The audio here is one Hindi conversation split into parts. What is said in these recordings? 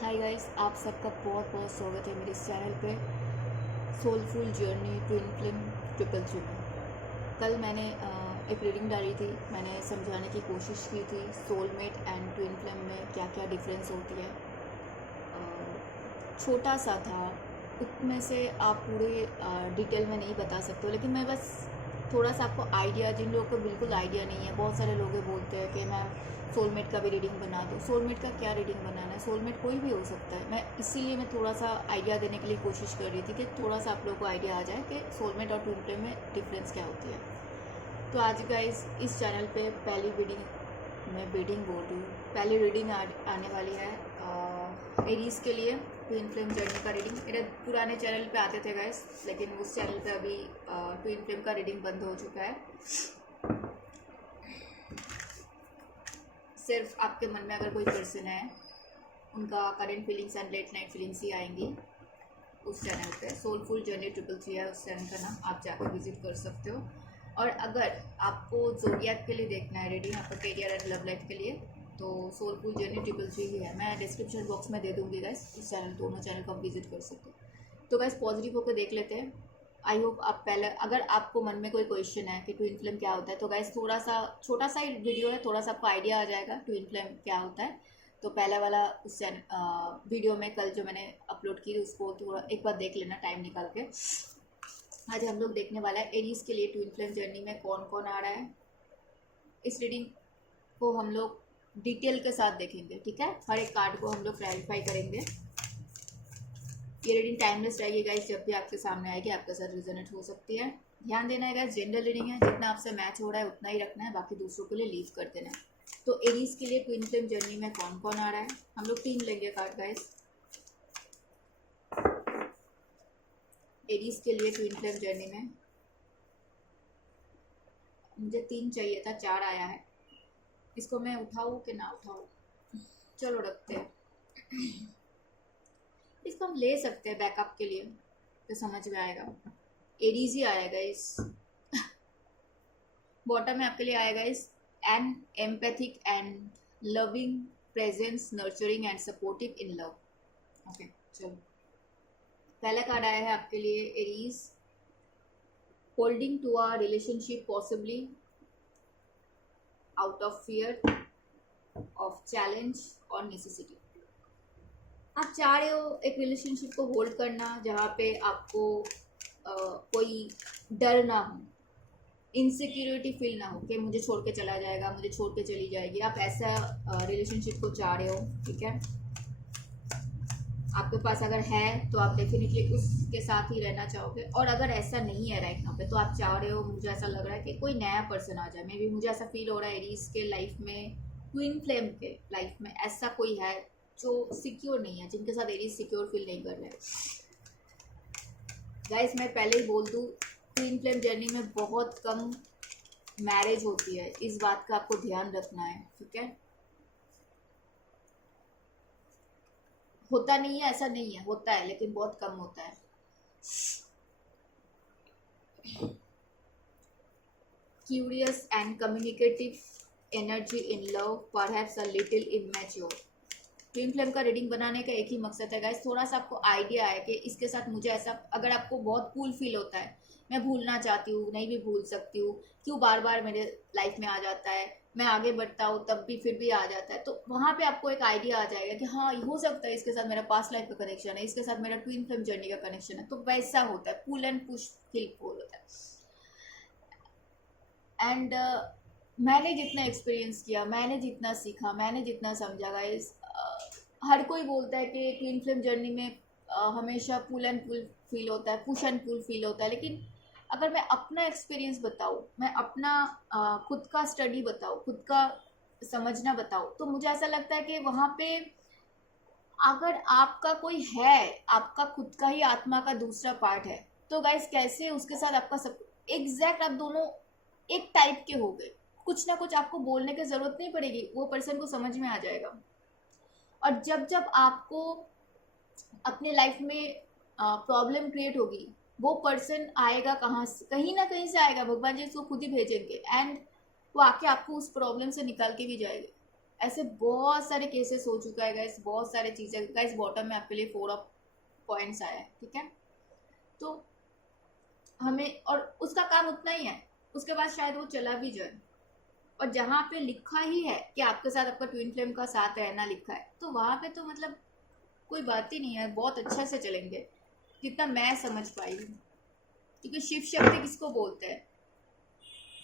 हाय गाइस, आप सबका बहुत बहुत स्वागत है मेरे इस चैनल पे soulful journey twin film triple जी में। कल मैंने एक रीडिंग डाली थी। मैंने समझाने की कोशिश की थी सोलमेट एंड ट्विन फिल्म में क्या क्या डिफरेंस होती है। छोटा सा था, उसमें से आप पूरे डिटेल में नहीं बता सकते हो, लेकिन मैं बस थोड़ा सा आपको आइडिया, जिन लोगों को बिल्कुल आइडिया नहीं है, बहुत सारे लोग बोलते हैं कि मैं सोलमेट का भी रीडिंग बना दो। सोलमेट का क्या रीडिंग बनाना है, सोलमेट कोई भी हो सकता है। मैं इसीलिए मैं थोड़ा सा आइडिया देने के लिए कोशिश कर रही थी कि थोड़ा सा आप लोगों को आइडिया आ जाए कि सोलमेट और ट्विन फ्लेम में डिफरेंस क्या होती है। तो आज गाइस इस चैनल पे पहली रीडिंग, मैं रीडिंग बोल रही हूँ, पहली रीडिंग आने वाली है एरीज के लिए ट्विन फ्लेम जर्नी का रीडिंग। मेरे पुराने चैनल पे आते थे गाइस, लेकिन उस चैनल पे अभी ट्विन फ्लेम का रीडिंग बंद हो चुका है। सिर्फ आपके मन में अगर कोई पर्सन है, उनका current feelings and late night feelings ही आएंगी उस चैनल पे। सोलफुल जर्नी ट्रिपल थ्री है उस चैनल का नाम, आप जाकर विजिट कर सकते हो। और अगर आपको जोडियाक के लिए देखना है रीडिंग, आपका करियर एंड लव लाइफ के लिए, तो सोलफुल जर्नी ट्रिपल थ्री ही है। मैं डिस्क्रिप्शन बॉक्स में दे दूँगी गाइस, इस चैनल दोनों चैनल को आप विजिट कर सकते हो। तो गाइस पॉजिटिव होकर देख लेते हैं। आई होप आप पहले, अगर आपको मन में कोई क्वेश्चन है कि ट्विन फ्लेम क्या होता है, तो गाइस थोड़ा सा छोटा सा ही वीडियो है, थोड़ा सा आपको आइडिया आ जाएगा ट्विन फ्लेम क्या होता है। तो पहला वाला उस वीडियो में कल जो मैंने अपलोड की उसको थोड़ा एक बार देख लेना टाइम निकाल के। आज हम लोग देखने वाला है एरीज के लिए ट्विन फ्लेम जर्नी में कौन कौन आ रहा है। इस रीडिंग को हम लोग डिटेल के साथ देखेंगे, ठीक है। हर एक कार्ड को हम लोग क्लैरिफाई करेंगे। ये रीडिंग टाइमलेस रहेगी गाइस, जब भी आपके सामने आएगी आपके साथ रिजोनेट हो सकती है। ध्यान देना है गाइस, जनरल रीडिंग है, जितना आपसे मैच हो रहा है उतना ही रखना है, बाकी दूसरों के लिए लीव कर देना है। तो एरीज के लिए ट्विन फ्लेम जर्नी में कौन कौन आ रहा है, हम लोग 3 लेंगे कार्ड गाइस। एरीज के लिए ट्विन फ्लेम जर्नी में मुझे 3 चाहिए था, 4 आया है। इसको मैं उठाऊँ कि ना उठाऊँ, चलो रखते हैं। इसको हम ले सकते हैं बैकअप के लिए, तो समझ में आएगा। एरीज ही आएगा इस बॉटम में आपके लिए आएगा इस an empathic and loving presence, nurturing and supportive in love. Okay चलो, पहला कार्ड आया है आपके लिए Aries, holding to a relationship possibly out of fear of challenge और नेसेसिटी। आप चाह रहे हो एक रिलेशनशिप को होल्ड करना जहाँ पे आपको कोई डर ना हो, इनसिक्योरिटी फील ना हो कि मुझे छोड़ के चला जाएगा, मुझे छोड़ के चली जाएगी। आप ऐसा रिलेशनशिप को चाह रहे हो, ठीक है। आपके पास अगर है तो आप डेफिनेटली उसके साथ ही रहना चाहोगे, और अगर ऐसा नहीं है राइट नाउ पे, तो आप चाह रहे हो, मुझे ऐसा लग रहा है कि कोई नया पर्सन आ जाए। मे बी मुझे ऐसा फील हो रहा है एरीज के लाइफ में, ट्विन फ्लेम के लाइफ में ऐसा कोई है जो सिक्योर नहीं है, जिनके साथ एरीज सिक्योर फील नहीं कर रहे हैं। गाइस मैं पहले ही बोल दूँ, ट्विन फ्लेम जर्नी में बहुत कम मैरिज होती है, इस बात का आपको ध्यान रखना है, ठीक है। होता नहीं है ऐसा नहीं है, होता है लेकिन बहुत कम होता है। Curious and communicative energy in love, perhaps a little immature. Twin flame का रीडिंग बनाने का एक ही मकसद है गाइस, थोड़ा सा आपको आइडिया है कि इसके साथ मुझे ऐसा, अगर आपको बहुत कूल फील होता है, मैं भूलना चाहती हूँ, नहीं भी भूल सकती हूँ, क्यों बार बार मेरे लाइफ में आ जाता है, मैं आगे बढ़ता हूँ तब भी फिर भी आ जाता है, तो वहाँ पे आपको एक आइडिया आ जाएगा कि हाँ हो सकता है इसके साथ मेरा पास्ट लाइफ का कनेक्शन है, इसके साथ मेरा ट्विन फ्लेम जर्नी का कनेक्शन है। तो वैसा होता है, पुल एंड पुश फील होता है। एंड मैंने जितना एक्सपीरियंस किया, मैंने जितना सीखा, मैंने जितना समझा गाइस, हर कोई बोलता है कि ट्विन फ्लेम जर्नी में हमेशा पुल एंड पुल फील होता है, पुश एंड पुल फील होता है। लेकिन अगर मैं अपना एक्सपीरियंस बताऊँ, मैं अपना खुद का स्टडी बताऊँ, खुद का समझना बताऊँ, तो मुझे ऐसा लगता है कि वहाँ पे अगर आपका कोई है, आपका खुद का ही आत्मा का दूसरा पार्ट है, तो गाइस कैसे उसके साथ आपका सब एग्जैक्ट, आप दोनों एक टाइप के हो गए, कुछ ना कुछ आपको बोलने की जरूरत नहीं पड़ेगी, वो पर्सन को समझ में आ जाएगा। और जब जब आपको अपने लाइफ में प्रॉब्लम क्रिएट होगी, वो पर्सन आएगा कहाँ से, कहीं ना कहीं से आएगा, भगवान जी उसको खुद ही भेजेंगे, एंड वो आके आपको उस प्रॉब्लम से निकाल के भी जाएंगे। ऐसे बहुत सारे केसेस हो चुका है गाइस, बहुत सारे चीज़ें गाइस। बॉटम में आपके लिए 4 ऑफ पॉइंट्स आया है, ठीक है। तो हमें, और उसका काम उतना ही है, उसके बाद शायद वो चला भी जाए। और जहाँ पे लिखा ही है कि आपके साथ आपका ट्विन फ्लेम का साथ रहना लिखा है, तो वहाँ पे तो मतलब कोई बात ही नहीं है, बहुत अच्छे से चलेंगे जितना मैं समझ पाई हूँ। क्योंकि शिव शक्ति किसको बोलते हैं,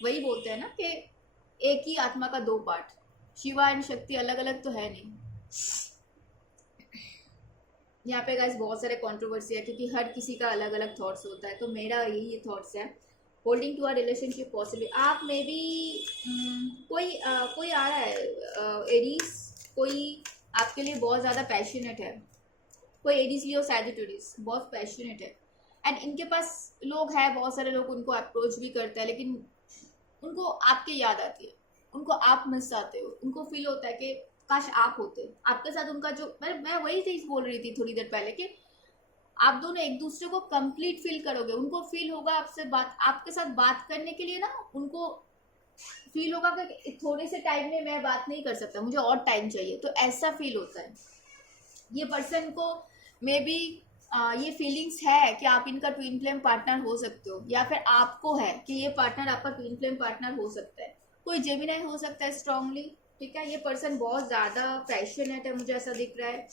वही बोलते हैं ना कि एक ही आत्मा का 2 पार्ट, शिवा एंड शक्ति अलग अलग तो है नहीं। यहाँ पे गाइस बहुत सारे कंट्रोवर्सी है, क्योंकि हर किसी का अलग अलग थॉट्स होता है। तो मेरा यही थॉट्स है, holding to a relationship possible. आप में भी कोई आ रहा है एरीज, कोई आपके लिए बहुत ज़्यादा पैशनेट है, कोई एरीज लियो सैजिटेरियस बहुत पैशनेट है, एंड इनके पास लोग हैं, बहुत सारे लोग उनको अप्रोच भी करते हैं, लेकिन उनको आपकी याद आती है, उनको आप मिस आते हो, उनको फील होता है कि काश आप होते आपके साथ। उनका जो मैं वही चीज बोल रही थी थोड़ी देर पहले कि आप दोनों एक दूसरे को कंप्लीट फील करोगे, उनको फील होगा आपसे बात, आपके साथ बात करने के लिए ना, उनको फील होगा कि थोड़े से टाइम में मैं बात नहीं कर सकता, मुझे और टाइम चाहिए, तो ऐसा फील होता है। ये पर्सन को मे बी ये फीलिंग्स है कि आप इनका ट्विन फ्लेम पार्टनर हो सकते हो, या फिर आपको है कि ये पार्टनर आपका ट्विन फ्लेम पार्टनर हो सकता है। कोई जेमिनाई हो सकता है स्ट्रांगली, ठीक है। ये पर्सन बहुत ज़्यादा पैशनेट है, मुझे ऐसा दिख रहा है।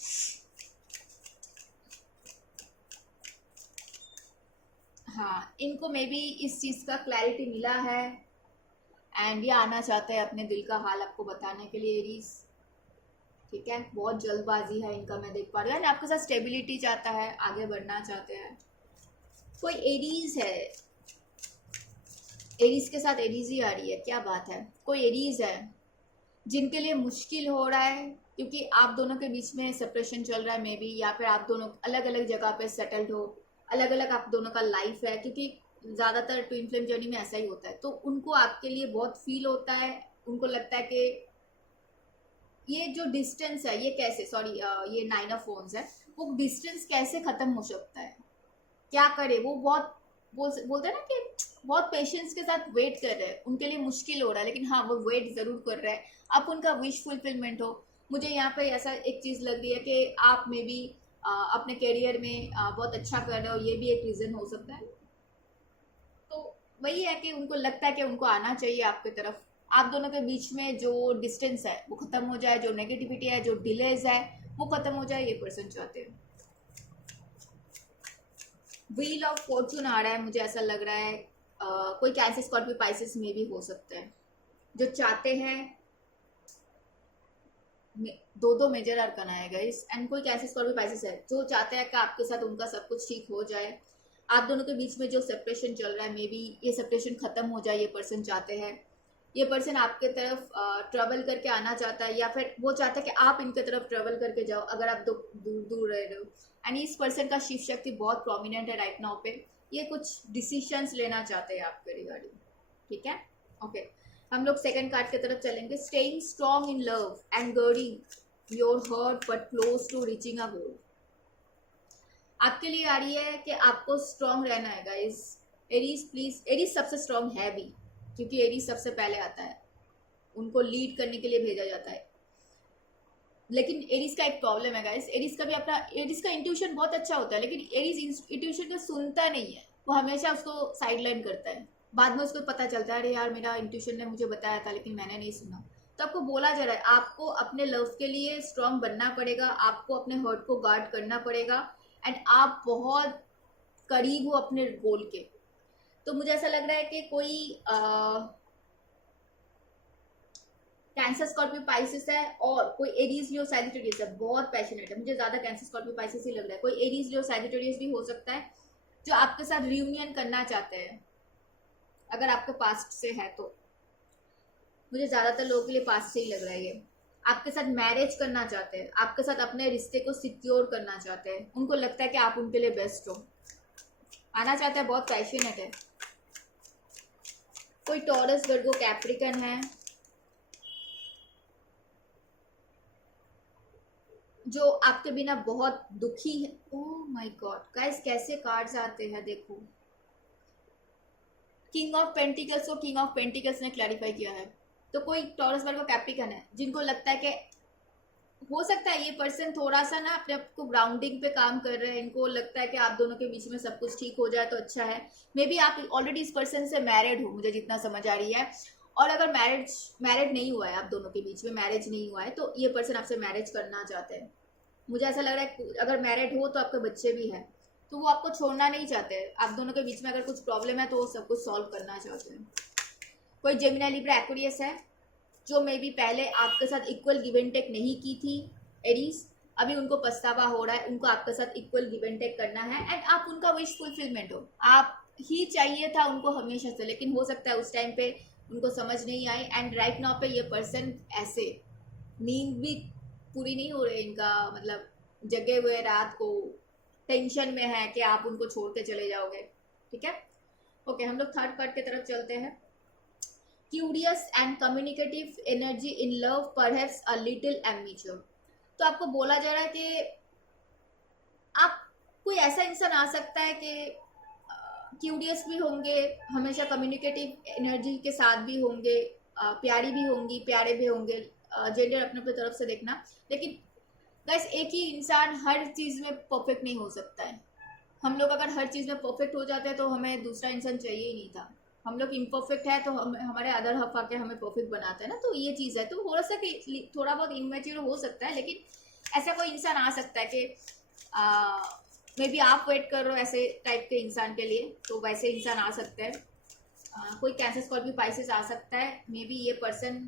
हाँ, इनको मे बी इस चीज़ का क्लैरिटी मिला है, एंड ये आना चाहते हैं अपने दिल का हाल आपको बताने के लिए एरीज, ठीक है। बहुत जल्दबाजी है इनका, मैं देख पा रही हूँ। आपके साथ स्टेबिलिटी चाहता है, आगे बढ़ना चाहते हैं। कोई एरीज है, एरीज के साथ एरीज ही आ रही है, क्या बात है। कोई एरीज है जिनके लिए मुश्किल हो रहा है, क्योंकि आप दोनों के बीच में सेपरेशन चल रहा है मे बी, या फिर आप दोनों अलग अलग जगह पे सेटल्ड हो, अलग अलग आप दोनों का लाइफ है, क्योंकि ज़्यादातर ट्विन फ्लेम जर्नी में ऐसा ही होता है। तो उनको आपके लिए बहुत फील होता है, उनको लगता है कि ये जो डिस्टेंस है, ये कैसे, सॉरी ये 9 ऑफ फोन्स है, वो डिस्टेंस कैसे खत्म हो सकता है, क्या करे। वो बहुत बोलते हैं ना कि बहुत पेशेंस के साथ वेट कर रहे हैं, उनके लिए मुश्किल हो रहा है, लेकिन हाँ वो वेट जरूर कर रहे हैं, अब उनका विश फुलफिलमेंट हो। मुझे यहाँ पे ऐसा एक चीज़ लग रही है कि आप में भी अपने करियर में बहुत अच्छा कर रहे हो, ये भी एक रीज़न हो सकता है। तो वही है कि उनको लगता है कि उनको आना चाहिए आपकी तरफ, आप दोनों के बीच में जो डिस्टेंस है वो खत्म हो जाए, जो नेगेटिविटी है, जो डिलेज है वो खत्म हो जाए, ये पर्सन चाहते हैं। व्हील ऑफ फॉर्चून आ रहा है, मुझे ऐसा लग रहा है कोई कैंसर स्कॉर्पियो पाइसेस में भी हो सकता है, जो चाहते हैं दो मेजर अरकन आएगा इस, एंड कोई कैंसर स्कॉर्पियो पाइसेस है जो चाहते हैं कि आपके साथ उनका सब कुछ ठीक हो जाए, आप दोनों के बीच में जो सेपरेशन चल रहा है मे बी ये सेपरेशन खत्म हो जाए, ये पर्सन चाहते हैं। ये पर्सन आपके तरफ ट्रेवल करके आना चाहता है, या फिर वो चाहता है कि आप इनके तरफ ट्रेवल करके जाओ अगर आप दूर दूर रह रहे हो। एंड इस पर्सन का शिव शक्ति बहुत प्रोमिनेंट है राइट नाउ पे, ये कुछ डिसीशंस लेना चाहते हैं आपके रिगार्डिंग, ठीक है। ओके, हम लोग सेकंड कार्ड की तरफ चलेंगे। Staying strong in love and guarding your heart but close to reaching a goal. आपके लिए आ रही है कि आपको स्ट्रॉन्ग रहना है गाइस। एरीज प्लीज, एरीज सबसे स्ट्रॉन्ग है भी, क्योंकि एरीज सबसे पहले आता है, उनको लीड करने के लिए भेजा जाता है। लेकिन एरीज का एक प्रॉब्लम है गाइस, एरीज का भी अपना, एरीज का इंट्यूशन बहुत अच्छा होता है, लेकिन एरीज इंट्यूशन को सुनता नहीं है, वो हमेशा उसको साइडलाइन करता है। बाद में उसको पता चलता है अरे यार मेरा इंट्यूशन ने मुझे बताया था लेकिन मैंने नहीं सुना। तो आपको बोला जा रहा है आपको अपने लव के लिए स्ट्रांग बनना पड़ेगा, आपको अपने हर्ट को गार्ड करना पड़ेगा, एंड आप बहुत करीब हो अपने गोल के। तो मुझे ऐसा लग रहा है कि कोई कैंसर स्कॉर्पियो पाइसेस है, और कोई एरीज लियो सैजिटेरियस है, बहुत पैशनेट है। मुझे ज्यादा कैंसर स्कॉर्पियो पाइसेस ही लग रहा है। कोई एरीज लियो सैजिटेरियस भी हो सकता है जो आपके साथ रियूनियन करना चाहते हैं, अगर आपके पास्ट से है तो। मुझे ज्यादातर लोगों के लिए पास्ट से ही लग रहा है ये। आपके साथ मैरिज करना चाहते हैं, आपके साथ अपने रिश्ते को सिक्योर करना चाहते हैं, उनको लगता है कि आप उनके लिए बेस्ट हो, आना चाहते हैं, बहुत पैशनेट है। कोई टॉरस वर्गो कैप्रिकन है जो आपके बिना बहुत दुखी है। ओह माय गॉड गाइस, कैसे कार्ड्स आते हैं देखो। किंग ऑफ पेंटिकल्स को किंग ऑफ पेंटिकल्स ने क्लैरिफाई किया है, तो कोई टॉरस वर्गो कैप्रिकन है जिनको लगता है कि हो सकता है ये पर्सन थोड़ा सा ना अपने आप को ग्राउंडिंग पे काम कर रहे हैं, इनको लगता है कि आप दोनों के बीच में सब कुछ ठीक हो जाए तो अच्छा है। मे बी आप ऑलरेडी इस पर्सन से मैरिड हो, मुझे जितना समझ आ रही है, और अगर मैरिड नहीं हुआ है, आप दोनों के बीच में मैरिज नहीं हुआ है, तो ये पर्सन आपसे मैरिज करना चाहते हैं। मुझे ऐसा लग रहा है अगर मैरिड हो तो आपके बच्चे भी हैं, तो वो आपको छोड़ना नहीं चाहते। आप दोनों के बीच में अगर कुछ प्रॉब्लम है तो वो सब कुछ सॉल्व करना चाहते हैं। कोई जेमिनी, लिब्रा, एक्वेरियस है जो मे बी पहले आपके साथ इक्वल गिव एंड टेक नहीं की थी एरीज, अभी उनको पछतावा हो रहा है, उनको आपके साथ इक्वल गिव एंड टेक करना है, एंड आप उनका विश फुलफिलमेंट हो। आप ही चाहिए था उनको हमेशा से, लेकिन हो सकता है उस टाइम पे उनको समझ नहीं आई, एंड राइट नाउ पे ये पर्सन ऐसे नींद भी पूरी नहीं हो रही इनका, मतलब जगे हुए रात को टेंशन में है कि आप उनको छोड़ के चले जाओगे। ठीक है, ओके, हम लोग थर्ड कार्ड की तरफ चलते हैं। Curious and communicative energy in love, perhaps a little immature. तो आपको बोला जा रहा है कि आप कोई ऐसा इंसान आ सकता है कि क्यूरियस भी होंगे, हमेशा कम्युनिकेटिव एनर्जी के साथ भी होंगे, प्यारी भी होंगी, प्यारे भी होंगे, जेंडर अपने अपने तरफ से देखना। लेकिन गाइस एक ही इंसान हर चीज़ में परफेक्ट नहीं हो सकता है। हम लोग अगर हर चीज़ में परफेक्ट हो जाते हैं तो हमें दूसरा इंसान चाहिए ही नहीं था। हम लोग इम्परफेक्ट है तो हम हमारे अदर हफ आके हमें परफेक्ट बनाता है ना, तो ये चीज़ है। तो हो सकता है थोड़ा बहुत इनमेच्योर हो सकता है, लेकिन ऐसा कोई इंसान आ सकता है कि मे बी आप वेट कर रहे हो ऐसे टाइप के इंसान के लिए, तो वैसे इंसान आ सकता है। कोई कैंसर, स्कॉर्पियो, पाइसेस आ सकता है। मे बी ये पर्सन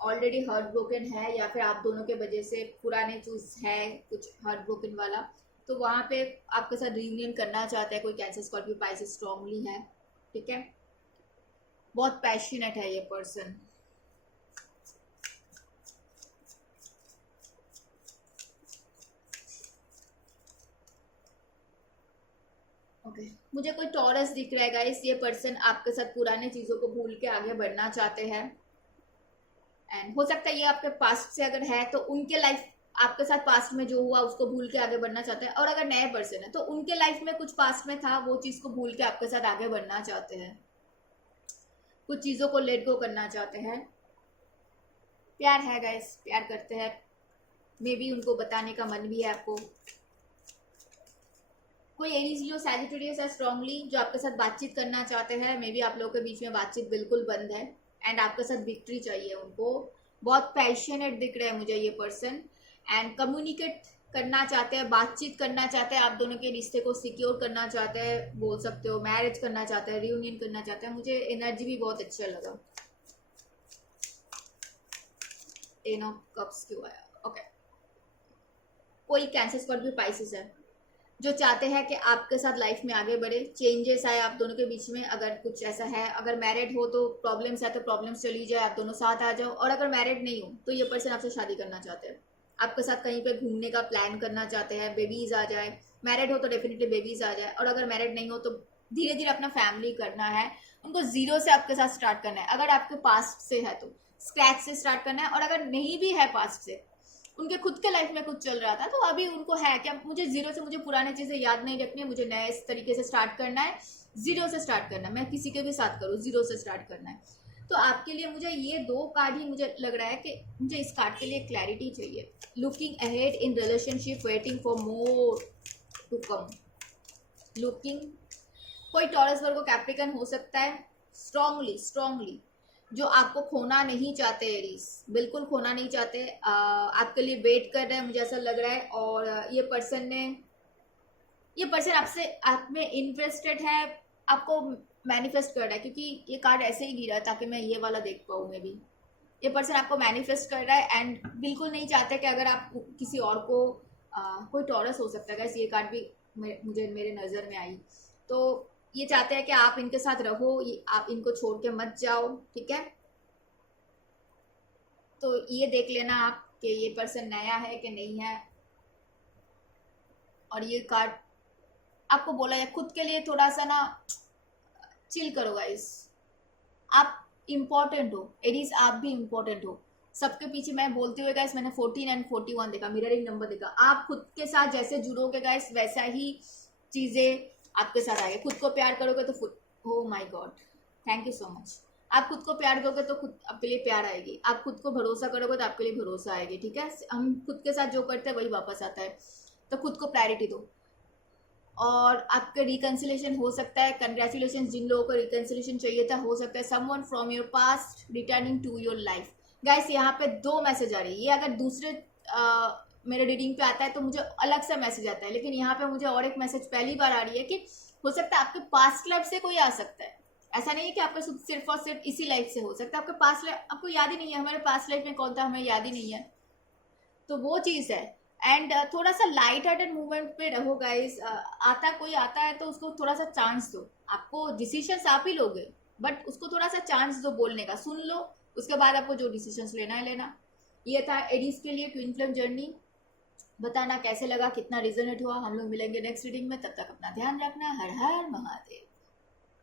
ऑलरेडी हार्ट ब्रोकन है, या फिर आप दोनों के वजह से पुराने चूज है कुछ हार्ट ब्रोकन वाला, तो वहाँ पे आपके साथ रियूनियन करना चाहता है। कोई कैंसर, स्कॉर्पियो, पाइसेस स्ट्रांगली है। ठीक है, बहुत पैशनेट है ये पर्सन। ओके, मुझे कोई टॉरस दिख रहा है गाइस। ये पर्सन आपके साथ पुराने चीजों को भूल के आगे बढ़ना चाहते हैं, एंड हो सकता है ये आपके पास्ट से अगर है तो उनके लाइफ, आपके साथ पास्ट में जो हुआ उसको भूल के आगे बढ़ना चाहते हैं। और अगर नए पर्सन है तो उनके लाइफ में कुछ पास्ट में था, वो चीज को भूल के आपके साथ आगे बढ़ना चाहते हैं, कुछ चीजों को लेट गो करना चाहते हैं। प्यार है गाइस, प्यार करते हैं, मे बी उनको बताने का मन भी है आपको। कोई एरीज लियो, सैजिटेरियस है स्ट्रांगली, जो आपके साथ बातचीत करना चाहते हैं। मे बी आप लोगों के बीच में बातचीत बिल्कुल बंद है, एंड आपके साथ विक्ट्री चाहिए उनको। बहुत पैशनेट दिख रहा है मुझे ये पर्सन, एंड कम्युनिकेट करना चाहते हैं, बातचीत करना चाहते हैं, आप दोनों के रिश्ते को सिक्योर करना चाहते हैं, बोल सकते हो मैरिज करना चाहते हैं, रियूनियन करना चाहते हैं। मुझे एनर्जी भी बहुत अच्छा लगा। टेन ऑफ कप्स क्यों आया? ओके, कोई कैंसर, स्कॉर्पियो, पाइसेस है जो चाहते हैं कि आपके साथ लाइफ में आगे बढ़े, चेंजेस आए आप दोनों के बीच में। अगर कुछ ऐसा है, अगर मैरिड हो तो प्रॉब्लम्स है तो प्रॉब्लम्स चली जाए, आप दोनों साथ आ जाओ। और अगर मैरिड नहीं हो तो ये पर्सन आपसे शादी करना चाहते हैं, आपके साथ कहीं पे घूमने का प्लान करना चाहते हैं, बेबीज आ जाए। मैरिड हो तो डेफिनेटली बेबीज आ जाए, और अगर मैरिड नहीं हो तो धीरे धीरे अपना फैमिली करना है, उनको जीरो से आपके साथ स्टार्ट करना है। अगर आपके पास्ट से है तो स्क्रैच से स्टार्ट करना है, और अगर नहीं भी है पास्ट से, उनके खुद के लाइफ में कुछ चल रहा था, तो अभी उनको है कि मुझे जीरो से, मुझे पुराने चीजें याद नहीं रखनी है, मुझे नए इस तरीके से स्टार्ट करना है, जीरो से स्टार्ट करना है। मैं किसी के भी साथ करूँ, जीरो से स्टार्ट करना है। तो आपके लिए मुझे ये दो कार्ड ही मुझे लग रहा है कि मुझे इस कार्ड के लिए क्लैरिटी चाहिए। Looking ahead in relationship, waiting for more to come. Looking, कोई टॉरस वर्गो, कैप्रिकन हो सकता है, स्ट्रांगली जो आपको खोना नहीं चाहते। एरीज बिल्कुल खोना नहीं चाहते, आपके लिए वेट कर रहे हैं, मुझे ऐसा लग रहा है। और ये पर्सन आपसे, आप में इंटरेस्टेड है, आपको मैनिफेस्ट कर रहा है, क्योंकि ये कार्ड ऐसे ही गिरा ताकि मैं ये वाला देख पाऊँ। में भी ये पर्सन आपको मैनिफेस्ट कर रहा है, एंड बिल्कुल नहीं चाहते कि अगर आप किसी और को, कोई टॉरस हो सकता है गाइस, ये कार्ड भी मुझे मेरे नज़र में आई। तो ये चाहते हैं कि आप इनके साथ रहो, आप इनको छोड़ के मत जाओ। ठीक है, तो ये देख लेना आप कि ये पर्सन नया है कि नहीं है। और ये कार्ड आपको बोला है खुद के लिए थोड़ा सा ना चिल करो गाइस, आप इम्पोर्टेंट हो एरीज, आप भी इम्पोर्टेंट हो सबके पीछे। मैं बोलती हुए गाइस, मैंने 14 एंड 41 देखा, मिररिंग नंबर देखा। आप खुद के साथ जैसे जुड़ोगे गाइस, वैसा ही चीजें आपके साथ आएंगे। खुद को प्यार करोगे तो oh my God, thank you so much. आप खुद को प्यार करोगे तो खुद आपके लिए प्यार आएगी, आप खुद को भरोसा करोगे तो आपके लिए भरोसा आएगी, ठीक है। हम खुद के साथ जो करते हैं वही वापस आता है, तो खुद को प्रायोरिटी दो। और आपके रिकन्सिलेशन हो सकता है, कंग्रेचुलेशन जिन लोगों को रिकन्सिलेशन चाहिए था, हो सकता है someone from your past returning to your life. Guys यहाँ पे 2 मैसेज आ रही है, ये अगर दूसरे मेरे रीडिंग पे आता है तो मुझे अलग सा मैसेज आता है, लेकिन यहाँ पे मुझे और एक मैसेज पहली बार आ रही है कि हो सकता है आपके पास्ट लाइफ से कोई आ सकता है। ऐसा नहीं है कि आपका सिर्फ और सिर्फ इसी लाइफ से हो सकता है, आपके पास्ट लाइफ आपको याद ही नहीं है, हमारे पास्ट लाइफ में कौन था हमें याद ही नहीं है, तो वो चीज़ है। एंड थोड़ा सा लाइट हार्टेड मूवमेंट पे रहो गाइस। कोई आता है तो उसको थोड़ा सा चांस दो, आपको डिसीजंस आप ही लोगे, बट उसको थोड़ा सा चांस दो बोलने का, सुन लो, उसके बाद आपको जो डिसीजंस लेना है लेना। ये था एडीज के लिए ट्विन फ्लेम जर्नी। बताना कैसे लगा, कितना रिजोनेट हुआ। हम लोग मिलेंगे नेक्स्ट रीडिंग में, तब तक अपना ध्यान रखना। हर हर महादेव।